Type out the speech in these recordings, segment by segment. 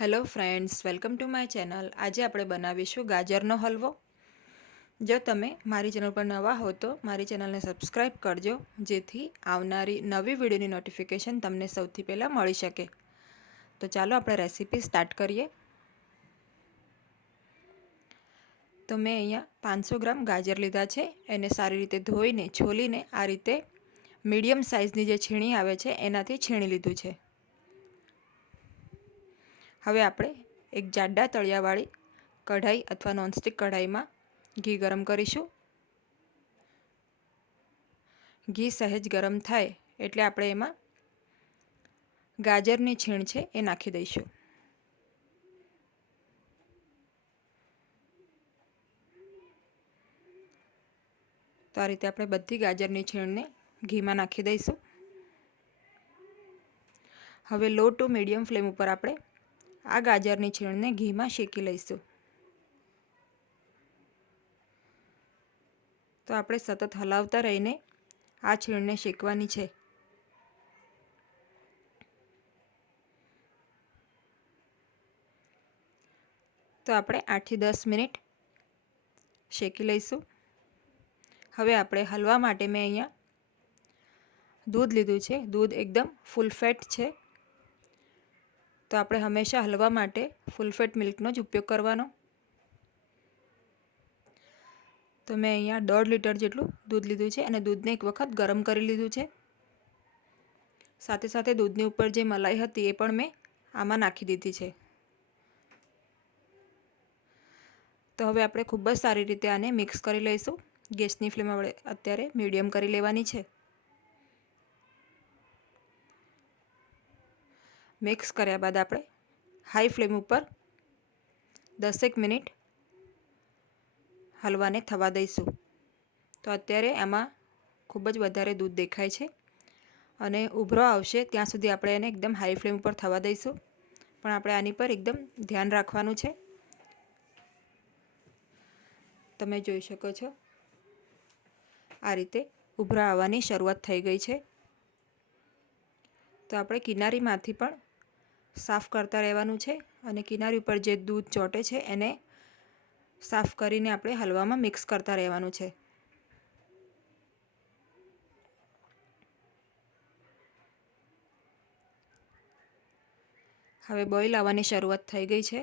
Hello friends, welcome to my channel. આજે આપણે બનાવીશું ગાજરનો હલવો। જો તમે મારી ચેનલ પર નવા હો તો મારી ચેનલને સબસ્ક્રાઈબ કરજો, જેથી આવનારી નવી વિડીયોની નોટિફિકેશન તમને સૌથી પહેલાં મળી શકે। તો ચાલો આપણે રેસીપી સ્ટાર્ટ કરીએ। તો મેં અહીંયા 500 ગ્રામ ગાજર લીધા છે। એને સારી રીતે ધોઈને છોલીને આ રીતે મીડિયમ સાઇઝની જે છીણી આવે છે એનાથી છીણી લીધું છે। હવે આપણે એક જાડા તળિયાવાળી કઢાઈ અથવા નોનસ્ટિક કઢાઈમાં ઘી ગરમ કરીશું। ઘી સહેજ ગરમ થાય એટલે આપણે એમાં ગાજરની છીણ છે એ નાખી દઈશું। તો આ રીતે આપણે બધી ગાજરની છીણને ઘીમાં નાખી દઈશું। હવે લો ટુ મીડિયમ ફ્લેમ ઉપર આપણે આ ગાજરની છીણને ઘીમાં શેકી લઈશું। તો આપણે સતત હલાવતા રહીને આ છીણને શેકવાની છે। તો આપણે 8 થી 10 મિનિટ શેકી લઈશું। હવે આપણે હલવા માટે મેં અહીંયા દૂધ લીધું છે। દૂધ એકદમ ફૂલ ફેટ છે, તો આપણે હંમેશા હલવા માટે ફૂલ ફેટ મિલ્કનો જ ઉપયોગ કરવાનો। તો મેં અહીંયા 1.5 લીટર જેટલું દૂધ લીધું છે અને દૂધને એક વખત ગરમ કરી લીધું છે। સાથે સાથે દૂધની ઉપર જે મલાઈ હતી એ પણ મેં આમાં નાખી દીધી છે। તો હવે આપણે ખૂબ જ સારી રીતે આને મિક્સ કરી લઈશું। ગેસની ફ્લેમ આપણે અત્યારે મીડિયમ કરી લેવાની છે। મિક્સ કર્યા બાદ આપણે હાઈ ફ્લેમ ઉપર 10 મિનિટ હલવાને થવા દઈશું। તો અત્યારે આમાં ખૂબ જ વધારે દૂધ દેખાય છે અને ઉભરો આવશે ત્યાં સુધી આપણે એને એકદમ હાઈ ફ્લેમ ઉપર થવા દઈશું, પણ આપણે આની પર એકદમ ધ્યાન રાખવાનું છે। તમે જોઈ શકો છો આ રીતે ઉભરા આવવાની શરૂઆત થઈ ગઈ છે। તો આપણે કિનારીમાંથી પણ સાફ કરતા રહેવાનું છે અને કિનારી ઉપર જે દૂધ ચોંટે છે એને સાફ કરીને આપણે હલવામાં મિક્સ કરતા રહેવાનું છે। હવે બોઇલ આવવાની શરૂઆત થઈ ગઈ છે।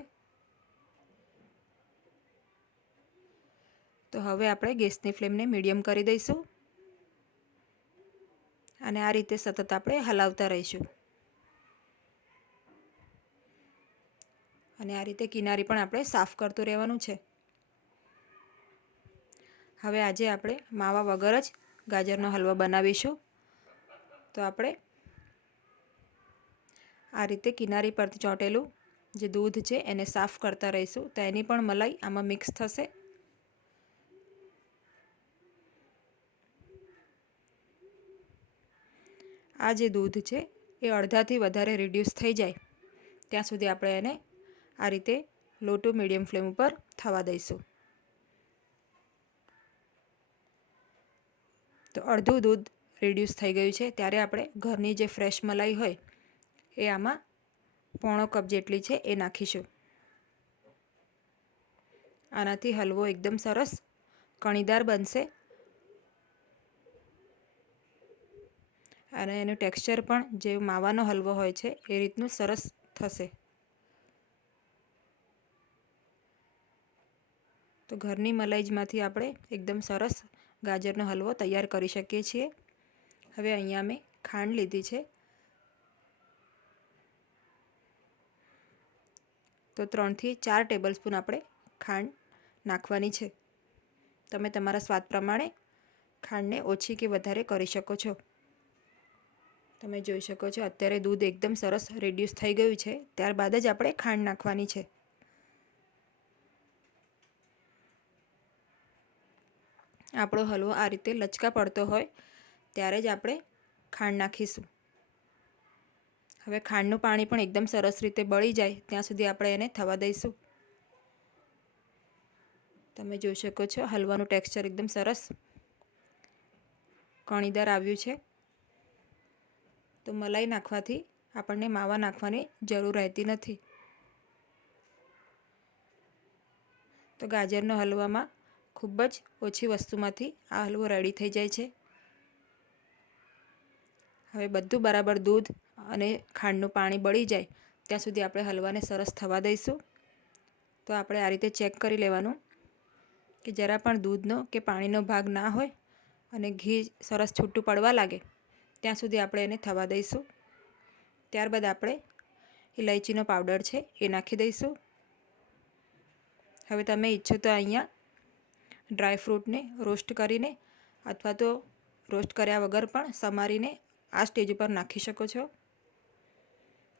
તો હવે આપણે ગેસની ફ્લેમને મીડિયમ કરી દઈશું અને આ રીતે સતત આપણે હલાવતા રહીશું અને આ રીતે કિનારી પણ આપણે સાફ કરતું રહેવાનું છે। હવે આજે આપણે માવા વગર જ ગાજરનો હલવો બનાવીશું। તો આપણે આ રીતે કિનારી પરથી ચોંટેલું જે દૂધ છે એને સાફ કરતા રહીશું, તો એની પણ મલાઈ આમાં મિક્સ થશે। આ જે દૂધ છે એ અડધાથી વધારે રિડ્યુસ થઈ જાય ત્યાં સુધી આપણે એને આ રીતે લો ટુ મીડિયમ ફ્લેમ ઉપર થવા દઈશું। તો અડધું દૂધ રિડ્યુસ થઈ ગયું છે ત્યારે આપણે ઘરની જે ફ્રેશ મલાઈ હોય એ આમાં પોણો કપ જેટલી છે એ નાખીશું। આનાથી હલવો એકદમ સરસ કણીદાર બનશે અને એનું ટેક્સચર પણ જે માવાનો હલવો હોય છે એ રીતનું સરસ થશે। તો ઘરની મલાઈમાંથી આપણે એકદમ સરસ ગાજરનો હલવો તૈયાર કરી શકીએ છીએ। હવે અહીંયા મેં ખાંડ લીધી છે, તો 3 થી 4 ટેબલસ્પૂન આપણે ખાંડ નાખવાની છે। તમે તમારા સ્વાદ પ્રમાણે ખાંડને ઓછી કે વધારે કરી શકો છો। તમે જોઈ શકો છો અત્યારે દૂધ એકદમ સરસ રિડ્યુસ થઈ ગયું છે, ત્યારબાદ જ આપણે ખાંડ નાખવાની છે। આપણો હલવો આ રીતે લચકા પડતો હોય ત્યારે જ આપણે ખાંડ નાખીશું। હવે ખાંડનું પાણી પણ એકદમ સરસ રીતે બળી જાય ત્યાં સુધી આપણે એને થવા દઈશું। તમે જોઈ શકો છો હલવાનું ટેક્સચર એકદમ સરસ કણીદાર આવ્યું છે। તો મલાઈ નાખવાથી આપણને માવા નાખવાની જરૂર રહેતી નથી। તો ગાજરનો હલવામાં ખૂબ જ ઓછી વસ્તુમાંથી આ હલવો રેડી થઈ જાય છે. હવે બધું બરાબર દૂધ અને ખાંડનું પાણી બળી જાય ત્યાં સુધી આપણે હલવાને સરસ થવા દઈશું. તો આપણે આ રીતે ચેક કરી લેવાનું કે જરા પણ દૂધનો કે પાણીનો ભાગ ના હોય અને ઘી સરસ છૂટું પડવા લાગે ત્યાં સુધી આપણે એને થવા દઈશું. ત્યારબાદ આપણે ઇલાયચીનો પાવડર છે એ નાખી દઈશું. હવે તમે ઈચ્છો તો અહીંયા ડ્રાયફ્રૂટને રોસ્ટ કરીને અથવા તો રોસ્ટ કર્યા વગર પણ સમારીને આ સ્ટેજ ઉપર નાખી શકો છો.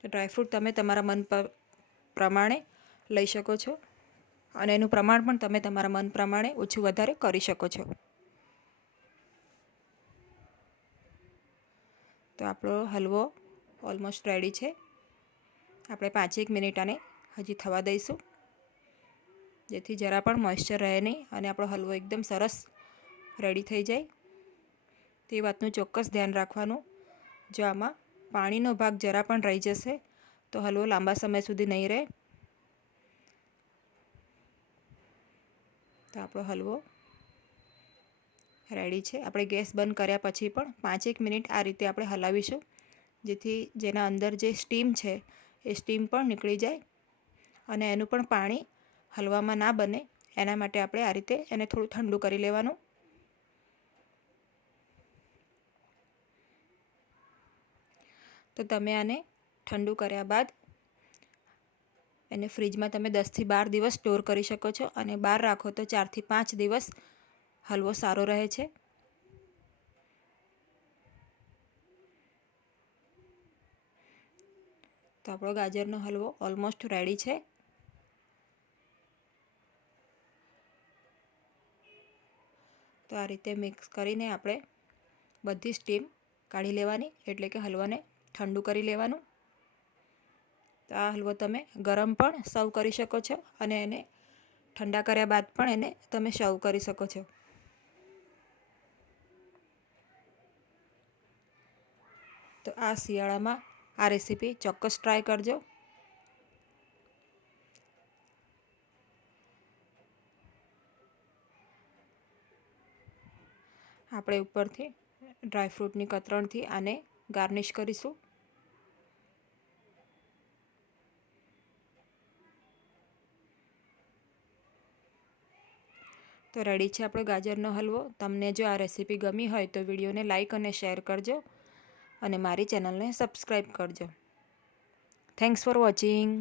ડ્રાયફ્રૂટ તમે તમારા મન પ્રમાણે લઈ શકો છો અને એનું પ્રમાણ પણ તમે તમારા મન પ્રમાણે ઓછું વધારે કરી શકો છો. તો આપણો હલવો ઓલમોસ્ટ રેડી છે. આપણે 5-1 મિનિટ આને હજી થવા દઈશું, જેથી જરા પણ મોઇશ્ચર રહે નહીં અને આપણો હલવો એકદમ સરસ રેડી થઈ જાય. તે વાતનું ચોક્કસ ધ્યાન રાખવાનું. જો આમાં પાણીનો ભાગ જરા પણ રહી જશે તો હલવો લાંબા સમય સુધી નહીં રહે. તો આપણો હલવો રેડી છે. આપણે ગેસ બંધ કર્યા પછી પણ 5-1 મિનિટ આ રીતે આપણે હલાવીશું, જેથી જેના અંદર જે સ્ટીમ છે એ સ્ટીમ પણ નીકળી જાય અને એનું પણ પાણી હલવામાં ના બને એના માટે આપણે આ રીતે એને થોડું ઠંડુ કરી લેવાનું. તો તમે આને ઠંડુ કર્યા બાદ એને ફ્રીજમાં તમે 10થી 12 દિવસ સ્ટોર કરી શકો છો અને બહાર રાખો તો 4થી 5 દિવસ હલવો સારો રહે છે. તો આપણો ગાજરનો હલવો ઓલમોસ્ટ રેડી છે. તો આ રીતે મિક્સ કરીને આપણે બધી સ્ટીમ કાઢી લેવાની, એટલે કે હલવાને ઠંડુ કરી લેવાનું. તો આ હલવો તમે ગરમ પણ સર્વ કરી શકો છો અને એને ઠંડા કર્યા બાદ પણ એને તમે સર્વ કરી શકો છો. તો આ શિયાળામાં આ રેસીપી ચોક્કસ ટ્રાય કરજો. આપણે ઉપરથી ડ્રાયફ્રૂટની કતરણથી આને ગાર્નિશ કરીશું. તો રેડી છે આપણો ગાજરનો હલવો. તમને જો આ રેસીપી ગમી હોય તો વિડીયોને લાઇક અને શેર કરજો અને મારી ચેનલને સબસ્ક્રાઈબ કરજો. Thanks for watching.